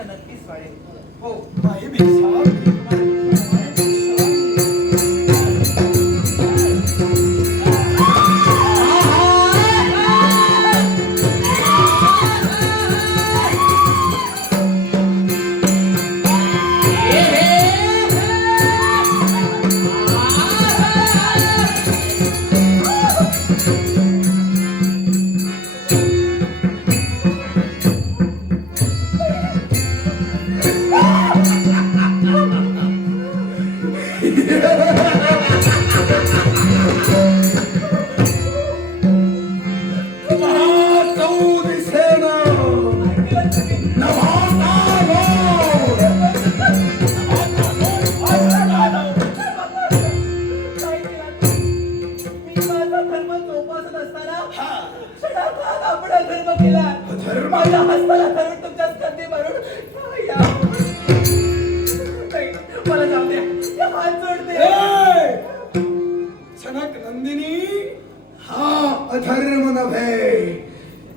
नक्कीच वाढेल. हो बाई भिक्षा अधर्म नव्हे,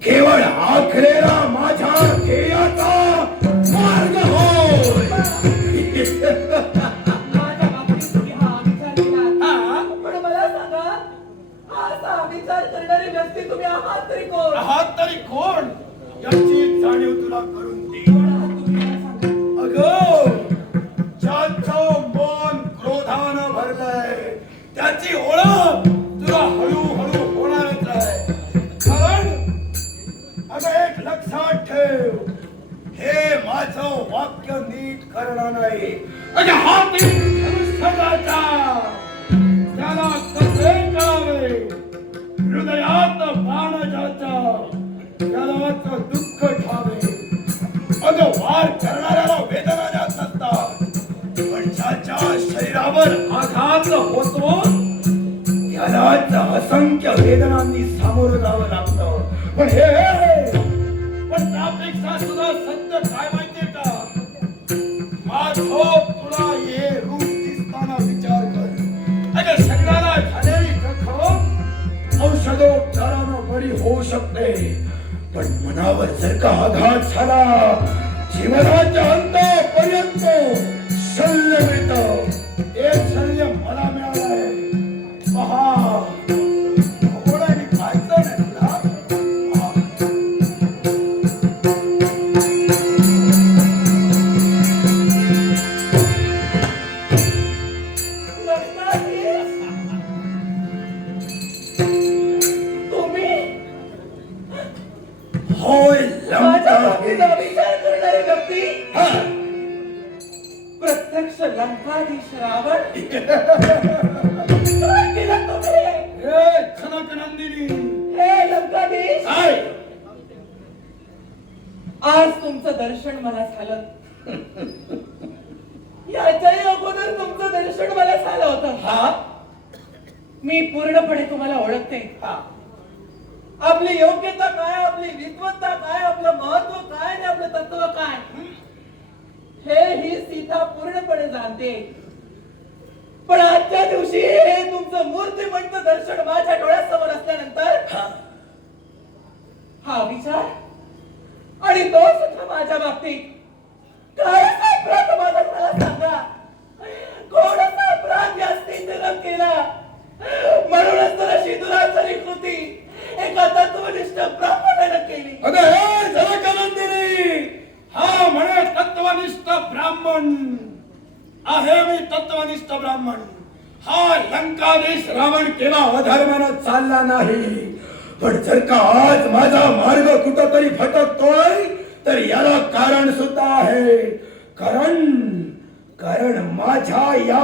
केवळ आखलेला माझ्या ध्येयाचा मार्ग होय. माझ्या बाबतीत तुम्ही हा विचार केला. पण मला सांगा, हा असा विचार करणारी व्यक्ती तुम्ही आहात तरी कोण? आहात तरी कोण याची जाणीव तुला करून दे. कोण आहात तुम्ही मला सांगा. अगं, ज्याचं मन क्रोधानं भरलंय त्याची ओळख तुला हळूहळू होणारच आहे. कारण अगं एक लक्षात ठेव, हे माझं वाक्य नीट करणार नाही. अगं हा धनुष्यबाचा त्याला कसे कळावे, हृदयात बाण ज्याचा त्याला दुःख ठावे. अगं वार करणाऱ्याला वेदना जात नसतात, पण ज्याच्या शरीरावर आघात होतो त्यालाच असंख्य वेदनांनी सामोरं जावं लागतं. पण पण त्यापेक्षा सुद्धा सत्य काय माहितीये का, माझं तुला हे रूप दिसताना विचार कर. अगं शरीराला झालेली जखम औषधोपचारानं बरी होऊ शकते, पण मनावर जर का आघात झाला जीवनाच्या अंतापर्यंत शल्य मिळतं. ते शल्य मला मिळालंय. पहा, घोड्याने खायचं नाही तुला. तुम्ही होय, माझ्या लंका बाबतीत हे. विचार करणारी व्यक्ती, हा. प्रत्यक्ष लंकाधीश रावण. काय केलं तुम्ही? हे जनकनंदिनी, हे लंकाधीश, काय आज तुमचं दर्शन मला झालं. याच्याही अगोदर तुमचं दर्शन मला झालं होतं. हा मी पूर्णपणे तुम्हाला ओळखते. हा आपली योग्यता काय, आपली विद्वत्ता काय, आपलं महत्व काय आणि आपलं तत्व काय हे ही सीता पूर्णपणे जाणते. पण आजच्या दिवशी हे तुमचं मूर्तिमंत दर्शन माझ्या डोळ्यासमोर असल्यानंतर हा विचार आणि तो सुद्धा माझ्या बाबतीत काय असा अपराध माझा मला सांगा. कोण असा अपराध या स्त्रीनं केला, म्हणूनच तर अशी दुराचारी कृती एका तत्वनिष्ठ ब्राह्मणानं केली. अगं हे जनकनंदिनी, हा म्हणे तत्वनिष्ठ ब्राह्मण आहे. मी तत्वनिष्ठ ब्राह्मण. हा लंकाधीश रावण केव्हा अधर्मानं चालला नाही. पण जर का आज माझा मार्ग कुठंतरी भटकतोय तर याला कारण सुद्धा आहे. कारण माझ्या या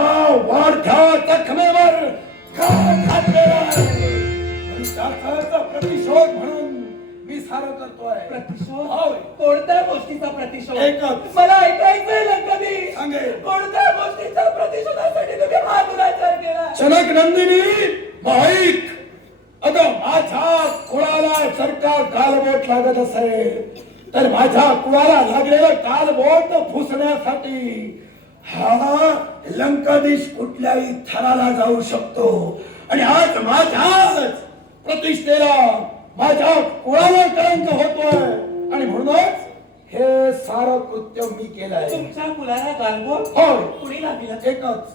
वाढत्या जखमेवर घाव घातलेला आहे. आणि त्याचा प्रतिशोध म्हणून मी सारं करतोय. प्रतिशोध? होय. कोणत्या गोष्टीचा प्रतिशोध? एकच. मला ऐकायचंय लंकाधीश. सांगेल. कोणत्या गोष्टीचा प्रतिशोधासाठी तुम्ही हा दुराचार केला? जनकनंदिनी, ऐक. अगं माझ्या कुळाला जर का गालबोट लागत असेल तर माझ्या कुळाला लागलेलं गालबोट फुसण्यासाठी हा लंकाधीश कुठल्याही थराला जाऊ शकतो. आणि आज माझ्याच प्रतिष्ठेला, माझ्या कुळाला कळंक होतोय. आणि म्हणूनच हे सारं कृत्य मी केलंय. तुमच्या कुलाला गालबोट होय. कुणी लागलं? एकच,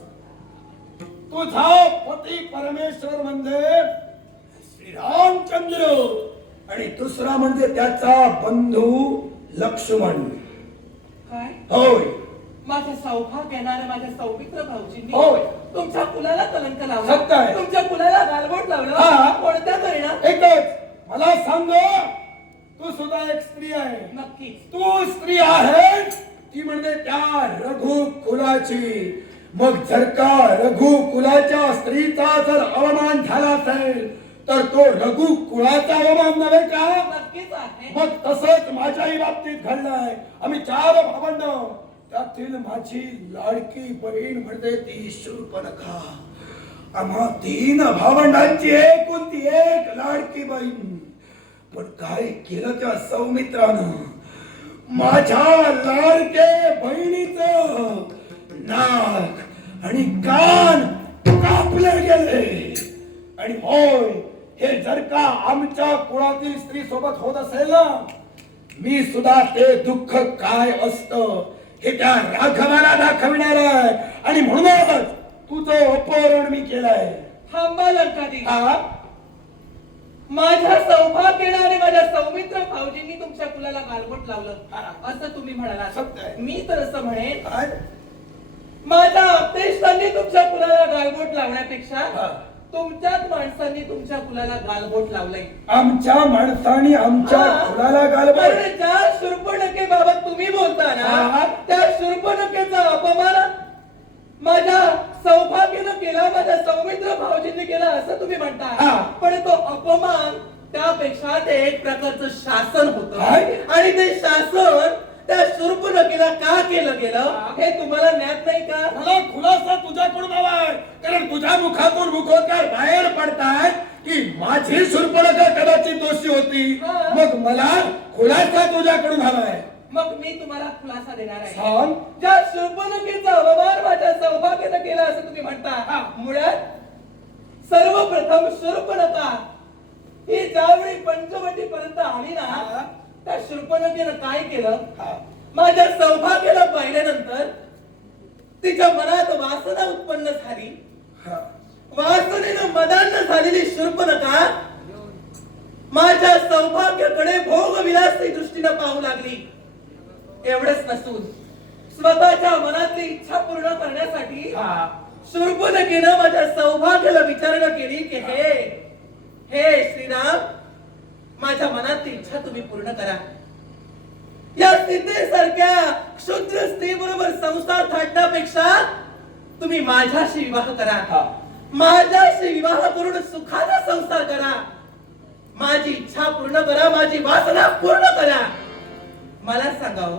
तुझा पती परमेश्वर म्हणजे श्रीरामचंद्र आणि दुसरा म्हणजे त्याचा बंधू लक्ष्मण. काय? होय माझं सौभाग्य येणारे माझ्या सौमित्र भाऊजींनी होय. तुमच्या कुलाला कलंक सत्य लावला, आहे. तुमच्या कुलाला गालबोट लावलं. हा. कोणत्या परिणाम? एकच, मला सांग, तू सुद्धा एक स्त्री आहे. नक्कीच. तू स्त्री आहे ती म्हणजे त्या रघु कुलाची. मग जर का रघु कुलाच्या स्त्रीचा जर अवमान झाला असेल तर तो रघु कुळाचा अवमान नव्हे का? नक्कीच आहे. मग तसंच माझ्याही बाबतीत घडलंय. आम्ही 4 भावंड, त्यातील माझी लाडकी बहीण म्हणजे ती शूर्पणखा. आम्हा 3 भावंडांची एकुलती एक लाडकी बहीण. पण काय केलं त्या सौमित्रानं? माझ्या लाडके बहिणीचं नाक आणि कान कापले गेले. आणि होय, हे जर का आमच्या कुळातील स्त्री सोबत होत असेल ना, मी सुद्धा ते दुःख काय असतं हे त्या राघवाला दाखविणार आहे. आणि म्हणूनच तुझं अपहरण मी केलंय. थांबा लंकाधी. हा? माझ्या सौभाग्य येणारे माझ्या सौमित्र भाऊजींनी तुमच्या कुलाला गालबोट लावलं असं तुम्ही म्हणाला. सत्य आहे. मी तर असं म्हणेन, काय? माझ्या अपतेष्टांनी तुमच्या कुलाला गालबोट लावण्यापेक्षा हा. तुमच्याच माणसांनी तुमच्या कुलाला गालबोट लावलंय. आमच्या माणसाने आमच्या हा. कुळाला गालबोट. कारण ज्या शूर्पणखेबाबत तुम्ही बोलता ना, हा. त्या शूर्पणखेचा अपमान माझ्या सौभाग्यानं केला, माझ्या सौमित्र भाऊजींनी केला असं तुम्ही म्हणता. हा. पण तो अपमान त्यापेक्षा ते एक प्रकारचं शासन होतं. काय? आणि ते शासन त्या शूर्पणखेला का केलं गेलं हे तुम्हाला ज्ञात नाही का? मला खुलासा तुझ्याकडून हवाय. कारण तुझ्या मुखातून मुखोद्गार बाहेर पडतायत की माझी शूर्पणखा कदाचित दोषी होती. हा. मग मला खुलासा तुझ्याकडून हवाय. मग मी तुम्हाला खुलासा देणार आहे. सांग. ज्या शूर्पणखेचा अवमान माझ्या सौभाग्यानं केला असं तुम्ही म्हणता, मुळात सर्वप्रथम शूर्पणखा ही ज्यावेळी पंचवटी पर्यंत आली ना, त्या शूर्पणखेनं काय केलं? माझ्या सौभाग्याला पाहिल्यानंतर तिच्या मनात वासना उत्पन्न झाली. वासनेनं मदान झालेली शूर्पणखा माझ्या सौभाग्याकडे भोग विलासी दृष्टीनं पाहू लागली. एवढंच नसून स्वतःच्या मनातली इच्छा पूर्ण करण्यासाठी शूर्पणखेनं माझ्या सौभाग्याला विचारणा केली की हे श्रीराम, माझ्या मनातली इच्छा तुम्ही पूर्ण करा. या सीतेसारख्या क्षुद्र स्त्री बरोबर संसार थाटण्यापेक्षा तुम्ही माझ्याशी विवाह करा. माझ्याशी विवाह करून सुखाचा संसार करा. माझी इच्छा पूर्ण करा, माझी वासना पूर्ण करा. मला सांगाव,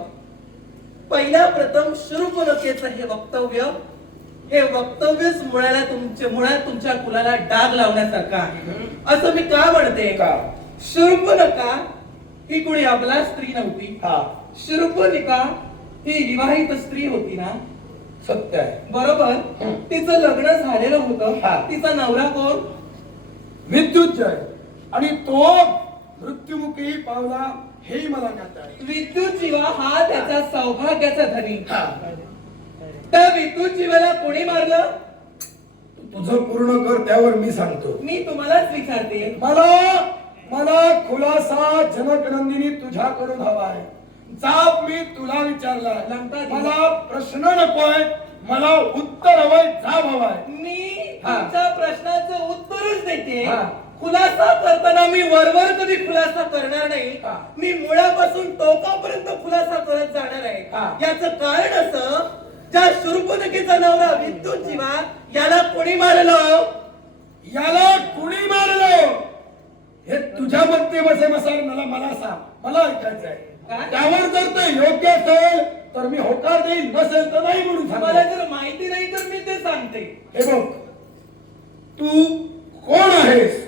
पहिल्या प्रथम शूर्पणखेचं हे वक्तव्यच मुळात तुमच्या कुलाला डाग लावण्यासारखं आहे. असं मी का म्हणते? शूर्पणखा ही कोणी आपला स्त्री नव्हती. शूर्पणखा ही विवाहित स्त्री होती ना. सत्य आहे. बरोबर. तिचं लग्न झालेलं होतं. तिचा नवरा कोण? विद्युतजय. आणि तो मृत्युमुखी पावला हेही मला ज्ञात आहे. विद्युत जीवा हा त्याचा सौभाग्याचा धनी. त्या विद्युत जीवाला कोणी मारलं? तुझं पूर्ण कर, त्यावर मी सांगतो. मी तुम्हालाच विचारते. मला खुलासा जनकनंदिनी तुझ्याकडून हवाय. जाब मी तुला विचारला. मला प्रश्न नकोय, मला उत्तर हवंय, जाब हवाय. मी तुमच्या प्रश्नाचं उत्तरच देते. खुलासा करताना मी वरवर कधी खुलासा करणार नाही. मी मुळापासून टोकापर्यंत खुलासा करत जाणार आहे. याचं कारण असं, ज्या शूर्पणखेचा नवरा विद्युत जीवा याला कोणी मारलं? हे तुझ्या मध्ये बसे बसार मला सांग. मला ऐकायचं आहे. त्यावर जर ते योग्य असेल तर मी होकार देईन, नसेल तर नाही म्हणून सांग. मला जर माहिती नाही तर मी ते सांगते. हे बघ, तू कोण आहेस,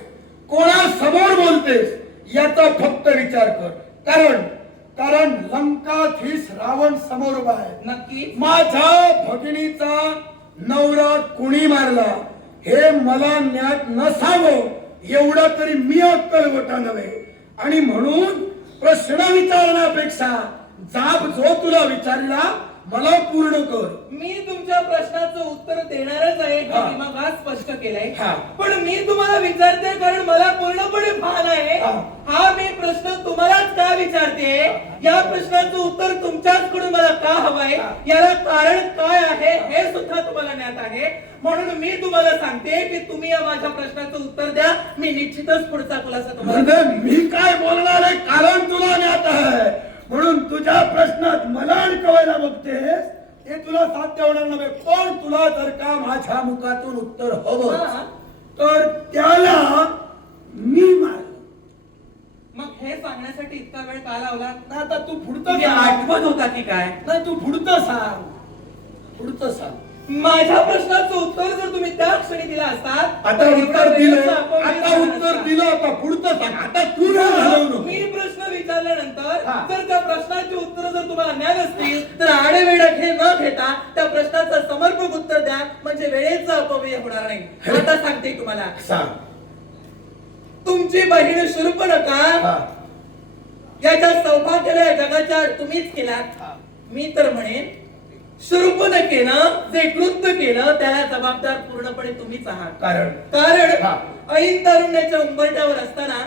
कोणासमोर बोलतेस याचा फक्त विचार कर. कारण लंकाधीश रावण समोर उभा आहे. नक्की. माझ्या भगिनीचा नवरा कुणी मारला हे मला ज्ञात नसावं एवढा तरी मी अक्कलवटा नव्हे. आणि म्हणून प्रश्न विचारण्यापेक्षा जाब जो तुला विचारला मला पूर्ण कर. मी तुमच्या प्रश्नाचं उत्तर देणारच आहे हे हा. मी मग आज स्पष्ट केलंय. हा. पण मी तुम्हाला विचारते कारण मला पूर्णपणे भान आहे. हा. हा मी प्रश्न तुम्हालाच का विचारते, या प्रश्नाचं उत्तर तुमच्याचकडून मला का हवंय, हा. याला कारण काय आहे हे सुद्धा तुम्हाला ज्ञात आहे. म्हणून मी तुम्हाला सांगते की तुम्ही या माझ्या प्रश्नाचं उत्तर द्या. मी निश्चितच पुढचा खुलासा तुम्हाला म्हणजे मी काय बोलणार आहे कारण तुला ज्ञात आहे, म्हणून तुझ्या प्रश्नात मला अडकवायला बघतेस हे तुला साध्य होणार नव्हे. पण तुला जर का माझ्या मुखातून उत्तर हवं हा. तर त्याला मी मारलं. मग हे सांगण्यासाठी इतका वेळ का लावला? ना आता तू पुढचं तुम्ही सांग. आठवत होता की काय? नाही तू पुढचं सांग, पुढचं सांग. माझ्या प्रश्नाचं उत्तर जर तुम्ही त्या क्षणी दिला असतात, आता तर उत्तर एवढा दिलं, वेळेचा अपव्यय आता झाला उत्तर नसता. दिलं, आता पुढचं सांग. आता तू न घालवू नको. मी प्रश्न विचारल्यानंतर हा. जर त्या प्रश्नाची उत्तर जर तुम्हाला ज्ञान असतील तर आडेवेढ हे न घेता त्या प्रश्नाचं समर्पक उत्तर द्या, म्हणजे वेळेचा अपव्यय होणार नाही. आता सांगते तुम्हाला. सांग. तुमची बहीण शूर्पणखा हा. याच्या सौभाग्याला या जगाच्या तुम्हीच केलात. हा. मी तर म्हणेन शूर्पणखेनं जे कृत्य केलं त्याला जबाबदार पूर्णपणे तुम्हीच आहात. कारण हा. ऐन तारुण्याच्या उंबरठ्यावर असताना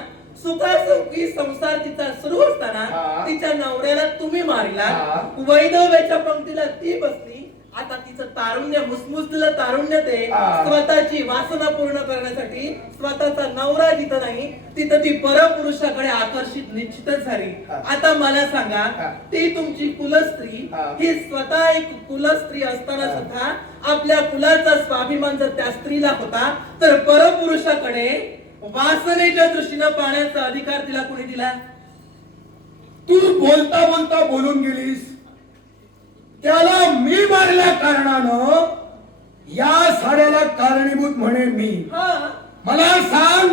सुखासुखी संसार तिचा सुरू असताना हा. तिच्या नवऱ्याला तुम्ही मारला. हा. वैधव्याच्या पंक्तीला ती बसली. आता तिचं तारुण्य मुसमुसलेलं तारुण्य ते हा. स्वतःची वासना पूर्ण करण्यासाठी स्वतःचा नवरा जिथं नाही तिथं ती परपुरुषाकडे आकर्षित निश्चितच झाली. हा. आता मला सांगा, हा. ती तुमची कुलस्त्री हा. ही स्वतः एक कुलस्त्री असताना हा. सुद्धा आपल्या कुलाचा स्वाभिमान जर त्या स्त्रीला होता तर परपुरुषाकडे वासनेच्या दृष्टीनं पाहण्याचा अधिकार तिला कोणी दिला? तू बोलता बोलता बोलून गेलीस. त्याला मी मारल्या कारणानं या साड्याला कारणीभूत म्हणेन मी. हा. मला सांग,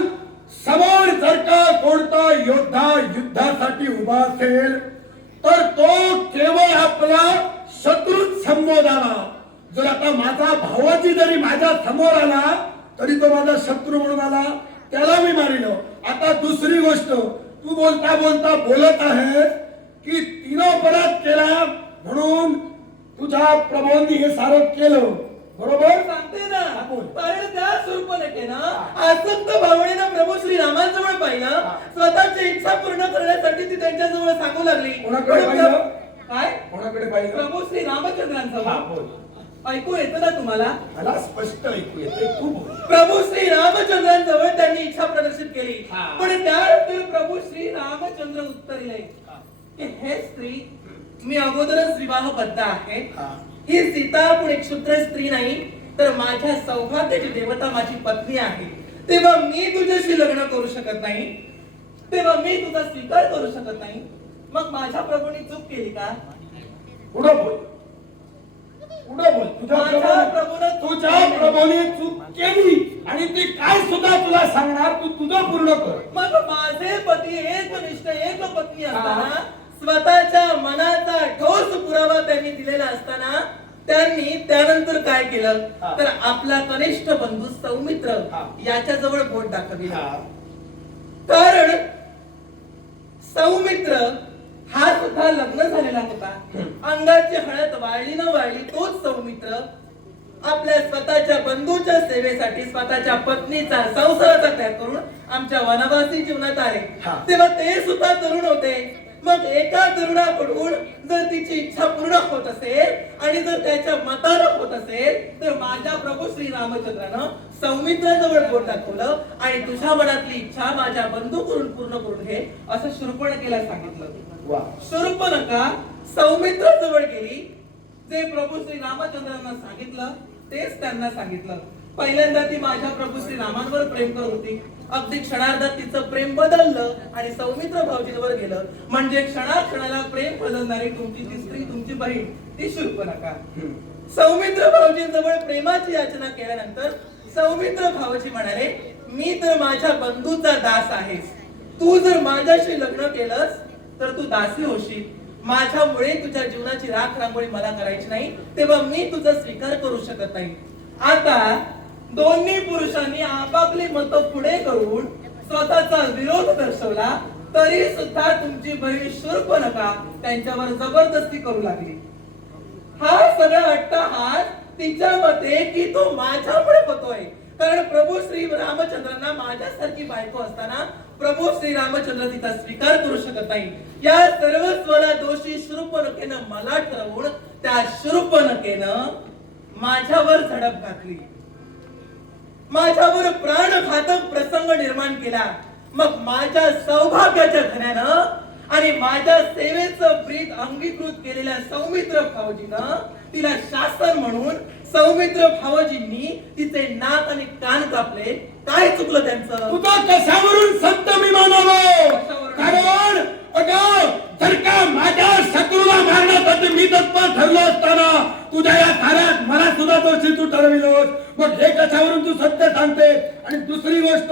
समोर जर का कोणता योद्धा युद्धासाठी उभा असेल तर तो केवळ आपला शत्रूच संबोधावा. जर आता माझा भावाची जरी माझ्या समोर आला तरी तो माझा शत्रू म्हणून आला, त्याला मी मारिलो. आता दुसरी गोष्ट, तू बोलता बोलता बोलत आहेस की तिनं अपराध केला म्हणून तुझ्या प्रभूंनी हे सारं केलं, बरोबर? सांगते ना. हा, बोल. कारण त्या शूर्पणखेनं आसक्त भावनेनं प्रभू श्री रामांजवळ पाहिलं. स्वतःची इच्छा पूर्ण करण्यासाठी ती त्यांच्याजवळ सांगू लागली. कोणाकडे पण पाहिलं? काय? कोणाकडे पाहिलं? प्रभू श्री रामचंद्रांजवळ. हा, बोल. ऐकू येतं ना तुम्हाला? मला स्पष्ट ऐकू येते, तू बोल. प्रभू श्री रामचंद्रांजवळ त्यांनी इच्छा प्रदर्शित केली. हा. पण त्यानंतर प्रभू श्री रामचंद्र उत्तर दिले की हे स्त्री, मी अगोदरच विवाहबद्ध आहे. हा. ही सीता पण एक क्षुद्र स्त्री नाही तर माझ्या सौभाग्याची देवता माझी पत्नी आहे. तेव्हा मी तुझ्याशी लग्न करू शकत नाही, तेव्हा मी तुझा स्वीकार करू शकत नाही. मग माझ्या प्रभूंनी चूक केली का? पुढं बोल, पुढं बोल. तुझ्या प्रभूने चूक केली आणि ती काय सुद्धा तुला सांगणार, तू तुझं पूर्ण कर. मग माझे पती एकनिष्ठ एक पत्नी असताना स्वतःच्या मनाचा ठोस पुरावा त्यांनी दिलेला असताना त्यांनी त्यानंतर काय केलं तर आपला कनिष्ठ बंधू सौमित्र याच्याजवळ बोट दाखविला. कारण सौमित्र हा सुद्धा लग्न झालेला होता. अंगाची हळद वाळली न वाळली तोच सौमित्र आपल्या स्वतःच्या बंधूच्या सेवेसाठी स्वतःच्या पत्नीचा संसाराचा त्याग करून आमच्या वनवासी जीवनात आले. तेव्हा ते सुद्धा तरुण होते. मग एका तरुणाकडून जर तिची इच्छा पूर्ण होत असेल आणि जर त्याच्या मतानं होत असेल तर माझ्या प्रभू श्री रामचंद्रानं सौमित्राजवळ बोट दाखवलं आणि तुझ्या मनातली इच्छा माझ्या बंधूकडून पूर्ण करून घे असं शूर्पणखेला सांगितलं. शूर्पणखा सौमित्राजवळ गेली. जे प्रभू श्री रामचंद्रांना सांगितलं तेच त्यांना सांगितलं. पहिल्यांदा ती माझ्या प्रभू श्री रामांवर प्रेम करत होती. अगदी क्षणार्धात तिचं प्रेम बदललं आणि सौमित्र भाऊजींवर गेलं. म्हणजे क्षणाक्षणाला प्रेम बदलणारी तुमची ती स्त्री, तुमची बहीण ती शूर्पणखा. सौमित्र भाऊजींजवळ प्रेमाची याचना केल्यानंतर सौमित्र भाऊजी म्हणाले, मी तर माझ्या बंधूचा दास आहेस. तू जर माझ्याशी लग्न केलंस तर तू दासी होशील. माझ्यामुळे तुझ्या जीवनाची राख रांगोळी मला करायची नाही, तेव्हा मी तुझा स्वीकार करू शकत नाही. आता दोन्ही पुरुषांनी आपापली मतं पुढे करून स्वतःचा विरोध दर्शवला. तरी सुद्धा तुमची बहीण शूर्पणखा त्यांच्यावर जबरदस्ती करू लागली. हा सगळा अट्टहास तिच्या मते की तो माझ्यामुळे होतोय. कारण प्रभू श्री रामचंद्रांना माझ्यासारखी बायको असताना प्रभू श्री रामचंद्र तिचा स्वीकार करू शकत नाही. या सर्वस्वाला दोषी शूर्पणखेनं मला ठरवून त्या शूर्पणखेनं माझ्यावर झडप घातली, माझ्यावर प्राणघातक प्रसंग निर्माण केला. मग माझ्या सौभाग्याच्या घरानं आणि माझ्या सेवेचं प्रीत अंगीकृत केलेल्या सौमित्र भावजीनं तिला शासन म्हणून सौमित्र भावजींनी तिचे नाक आणि कान कापले. काय चुकलं त्यांचं? तुझा कशावरून संत मी मानावं? कारण अगं जर का माझ्या शत्रूला मारण्यासाठी मी तत्पर ठरलो असताना तुझ्या या कार्यात मला सुद्धा दोषी तू ठरविलोस. मग हे कशावरून तू सत्य सांगते? आणि दुसरी गोष्ट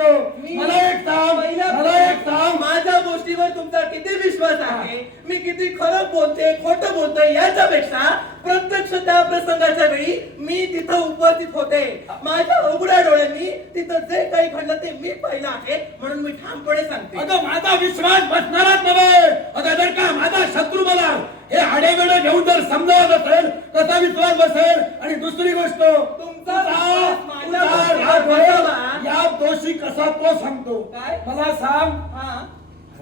मला एक सांग, माझ्या गोष्टीवर तुमचा किती विश्वास आहे? मी किती खरं बोलते खोटं बोलते याच्यापेक्षा प्रत्यक्ष त्या प्रसंगाच्या वेळी मी तिथं उपस्थित होते. माझ्या उघड्या डोळ्यांनी तिथं जे काही घडलं ते मी पाहिलं आहे, म्हणून मी ठामपणे सांगते. अगं माझा विश्वास बसणारच नव्हे. अगं जर का माझा शत्रू मला हे आडेवेडे घेऊन जर समजावत असेल कसा विश्वास बसेल? आणि दुसरी गोष्ट तुमचा या दोषी कसा तो सांगतो. काय? मला सांग. हा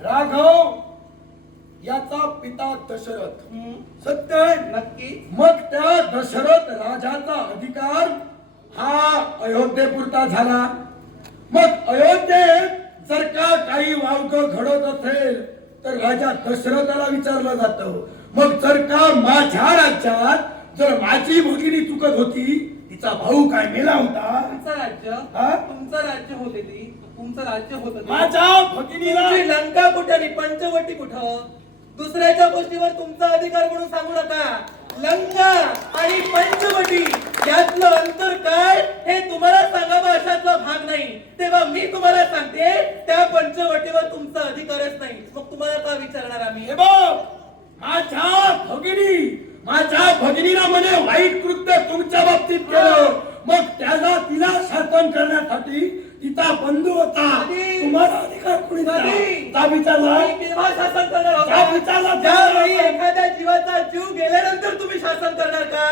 राघव याचा पिता दशरथ सत्य आहे? नक्की. मग त्या दशरथ राजाचा अधिकार हा अयोध्येपुरता झाला. मग अयोध्येत जर का काही वावग घडत असेल तर राजा दशरथाला विचारलं जातं. मग जर का माझ्या राज्यात जर माझी भगिनी चुकत होती, तिचा भाऊ काय मेला होता? तुमचं राज्य होते ती, तुमचं राज्य होतं. माझ्या भगिनीला लंका कुठं आणि पंचवटी कुठं? दुसऱ्याच्या गोष्टीवर तुमचा अधिकार म्हणून सांगू नका. लंका आणि पंचवटी यातलं अंतर काय हे तुम्हाला सांगावं अशातला भाग नाही. तेव्हा मी तुम्हाला सांगते त्या पंचवटीवर तुमचा अधिकारच नाही. मग तुम्हाला का विचारणार आम्ही? हे बघ, माझ्या भगिनीला म्हणे वाईट कृत्य तुमच्या बाबतीत केलं. मग त्याला तिला शासन करण्यासाठी तिचा बंधू होता. तुम्हाला अधिकार कुणी दिला? विचारला केव्हा शासन करणार होता? ज्यावेळी एखाद्या जीवाचा जीव गेल्यानंतर तुम्ही शासन करणार का?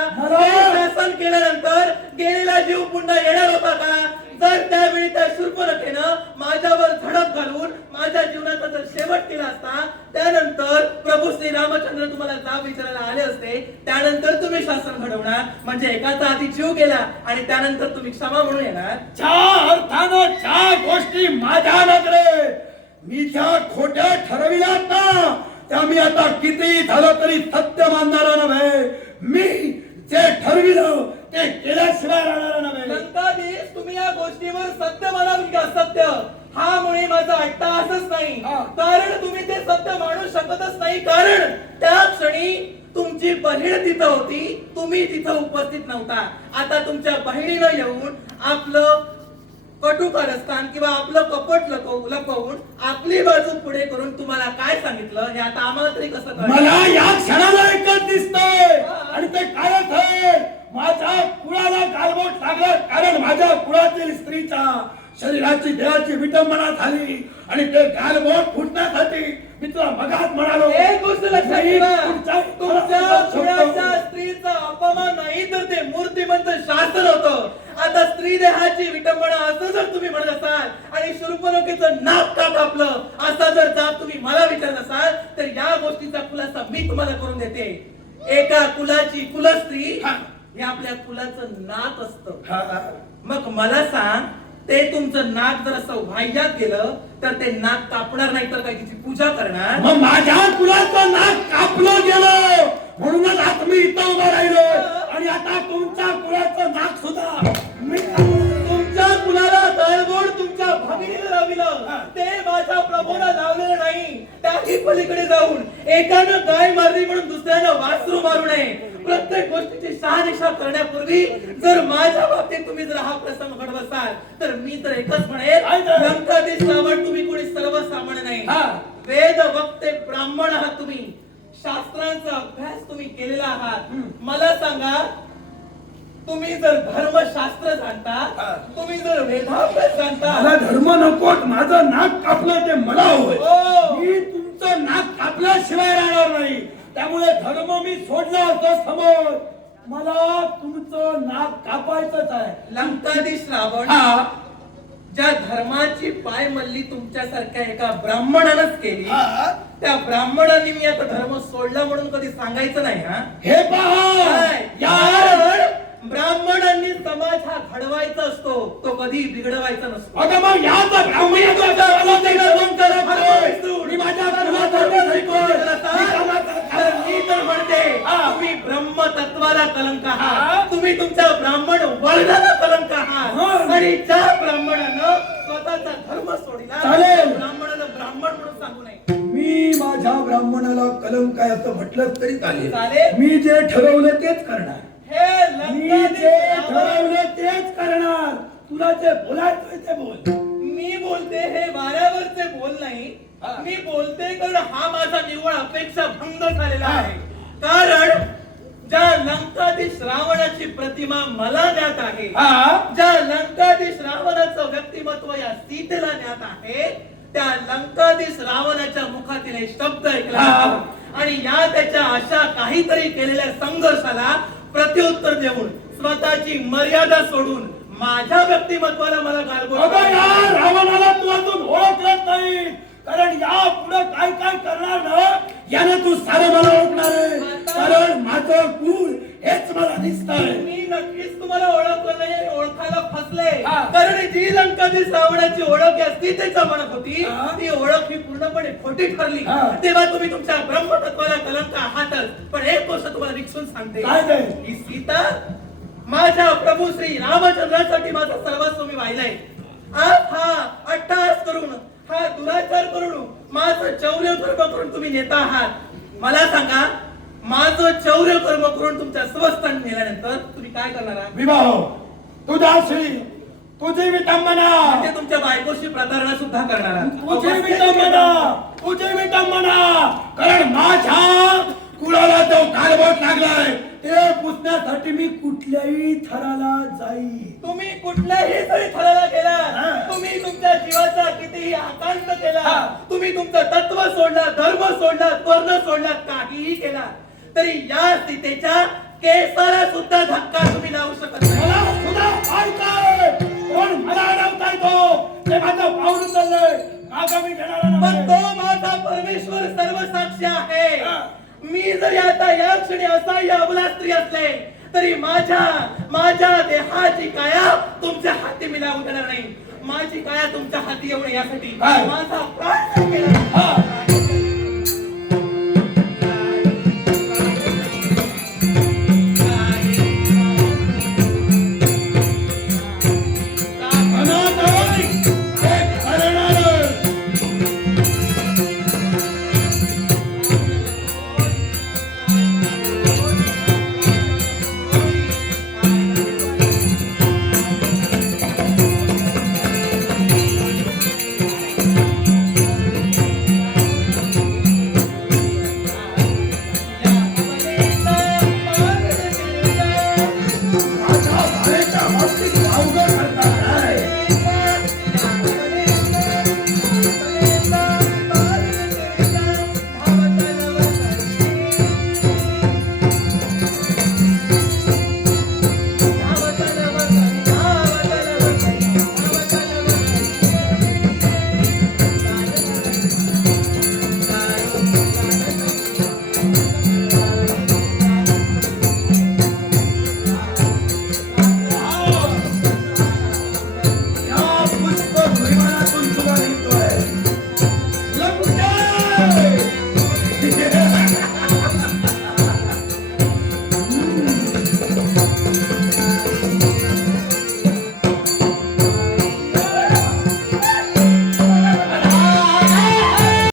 शासन केल्यानंतर गेलेला जीव पुन्हा येणार होता का? जर त्यावेळी त्या शूर्पणखेनं माझ्यावर झडप घालून माझ्या जीवनाचा जर शेवट केला असता, त्यानंतर प्रभू श्री रामचंद्र तुम्हाला जाब विचारायला आले असते, त्यानंतर तुम्ही शासन घडवणार. म्हणजे एकाचा आधी जीव गेला आणि त्यानंतर तुम्ही क्षमा म्हणून येणार. ज्या अर्थानं ज्या गोष्टी माझ्या नजरेत मी ज्या खोट्या ठरविल्यात ना, त्या मी आता किती झालं तरी सत्य मानणारा नव्हे. मी जे ठरविलं ते केल्याशिवाय राहणार नव्हे. लंकाधीश, तुम्ही या गोष्टीवर सत्य मानाल की असत्य हा मुळे माझा अट्टहासच नाही. कारण तुम्ही ते सत्य मानू शकतच नाही. कारण त्या क्षणी तुमची बहीण तिथं होती, तुम्ही तिथं उपस्थित नव्हता. आता तुमच्या बहिणीनं येऊन आपलं कटू कारस्थान किंवा आपलं कपट लपवून आपली बाजू पुढे करून तुम्हाला काय सांगितलं हे आता आम्हाला तरी कसं कळलं? मला या क्षणाला एकच दिसतंय आणि ते कायच आहे. माझ्या कुळाला गालबोट लागलं कारण माझ्या कुळातील स्त्रीच्या शरीराची देहाची विटंबना झाली आणि ते गालबोट फुटण्यासाठी मी तुला मगाच म्हणालो. एक गोष्ट लक्षात ठेवा, तुमच्या कुळाच्या स्त्रीचा अपमान नाही तर ते मूर्तिमंत शासन होतं. आता स्त्री देहाची विटंबना असं जर तुम्ही म्हणत असाल आणि शूर्पणखेचं नाक का कापलं असा जर जाब तुम्ही मला विचारत असाल तर या गोष्टीचा खुलासा मी तुम्हाला करून देते. एका कुलाची कुलस्त्री हे आपल्या कुलाचं नाक असतं. मग मला सांग, ते तुमचं नाक जर असं वाह्यात गेलं तर ते नाक कापणार नाही तर काय तिची पूजा करणार? मग माझ्या कुलाचं नाक कापलं गेलं म्हणूनच आता मी इथं उभा राहिलो. आणि आता तुमच्या कुलाचं नाक सुद्धा तुमच्या कुलाला तळबोड तुमच्या भगिनीला लावलं, ते माझ्या प्रभूला लावलेलं नाही. त्याही पलीकडे जाऊन एकानं गाय मारली म्हणून दुसऱ्यानं वासरू मारू नये. प्रत्येक गोष्टीची शहानिशा करण्यापूर्वी जर माझ्या बाबतीत तुम्ही जर हा प्रसंग घडवसाल तर मी तर एकच म्हणेल, लंकाधीश रावण तुम्ही कोणी सर्वसामान्य नाही. वेद वक्ते ब्राह्मण आहात तुम्ही. शास्त्रांचा अभ्यास तुम्ही केलेला आहात. मला सांगा, तुम्ही जर धर्मशास्त्र जाणता, तुम्ही जर वेदाभ्यास जाणता. मला धर्म नकोट, माझं नाक कापलं ते मला होय. मी तुमचं नाक कापल्याशिवाय राहणार नाही. त्यामुळे धर्म मी सोडला असतो समोर, मला तुमचं नाक कापायचंच आहे. लंकाधीश रावण हा ज्या धर्माची पायमल्ली तुमच्यासारख्या एका ब्राह्मणानंच केली, हा. त्या ब्राह्मणाने मी आता धर्म सोडला म्हणून कधी सांगायचं नाही. हा हे पहा काय? यार, कारण ब्राह्मणांनी समाज हा घडवायचा असतो, तो कधी बिघडवायचा नसतो. अगं मग याचा ब्राह्मणाचा मी माझ्या धर्मासाठी शिकवलं. तर मी तर म्हणते, हा. तुम्ही ब्रह्मतत्वाला कलंक हा. आहात, तुम्ही तुमच्या ब्राह्मण वर्गाला कलंक हा. आहात. आणि ज्या ब्राह्मणानं स्वतःचा धर्म सोडला, चालेल. त्या ब्राह्मणाला ब्राह्मण म्हणून सांगू नये. मी माझ्या ब्राह्मणाला कलंक आहे असं म्हटलं तरी चालेल. चालेल. मी जे ठरवलं तेच करणार. हे मी लंकाधीश जे रावण, ठरवलं तेच करणार. तुला जे बोलायचं ते बोल. मी बोलते हे वाऱ्यावरचे बोल नाही. हा. मी बोलते कारण हा माझा निव्वळ अपेक्षा भंग झालेला हा. आहे. कारण ज्या लंकाधीश रावणाची प्रतिमा मला ज्ञात आहे, हा. ज्या लंकाधीश रावणाचं व्यक्तिमत्व या सीतेला ज्ञात आहे, त्या लंकाधीश रावणाच्या मुखातील हे शब्द ऐकला हा. आणि या त्याच्या अशा काहीतरी केलेल्या संघर्षाला प्रत्युत्तर देऊन स्वतःची मर्यादा सोडून माझ्या व्यक्तिमत्वाला मला अगं यार, रावणाला तू अजून ओळखलंच नाही. कारण या पुढे काय काय करणार ना, यानं तू सारं मला ओळखणार आहे. कारण माझं गुण हेच मला दिसतंय. मी नक्कीच तुम्हाला ओळखलं नाही आणि ओळखायला फसले. हा. कारण जी लंकाधीश रावणाची ओळख या सीतेच्या मनात होती, हा. ती ओळख ही पूर्णपणे खोटी ठरली. हा. तेव्हा तुम्ही तुमच्या ब्रह्मतत्वाला कलंक आहातच. पण एक गोष्ट तुम्हाला रिक्सून सांगते, काय ते? ही सीता माझ्या प्रभू श्री रामचंद्रासाठी माझा सर्वस्व मी वाहिलाय. आज हा अट्टहास करून, हा दुराचार करून, माझं चौर्य कर्म करून तुम्ही नेता आहात. मला सांगा, माझं चौर्य कर्म करून तुमच्या स्वस्थान नेल्यानंतर तुम्ही काय करणार आहात? विवाह, तुझ्याशी तुझी विटंबना, म्हणजे तुमच्या बायकोशी प्रतारणा सुद्धा करणार आहात. तुझी विटंबना, तुझी विटंबना. कारण माझ्या कुळाला जो कालबोट लागलाय ते पुसण्यासाठी मी कुठल्याही थराला जाईल. तुम्ही कुठल्याही तरी थराला गेला, हा. तुम्ही तुमच्या जीवाचा कितीही आकांत केला, हा. तुम्ही तुमचं तत्व सोडला, धर्म सोडला, वर्ण सोडला, काहीही केला तरी या स्थितीच्या केसाला सुद्धा धक्का तुम्ही लावू शकत नाही. मला सुद्धा ऐकाय, कोण मला अडवताय तो, ते माझं पाऊल उचललंय, मागं मी घेणार पण नाही. तो माझा परमेश्वर सर्व साक्षी आहे. हा. मी जरी आता या क्षणी असहाय्य अबला स्त्री असले तरी माझ्या देहाची काया तुमच्या हाती मी लावू देणार नाही. माझी काया तुमच्या हाती येऊ नये यासाठी काय? माझा प्राण केला. हा.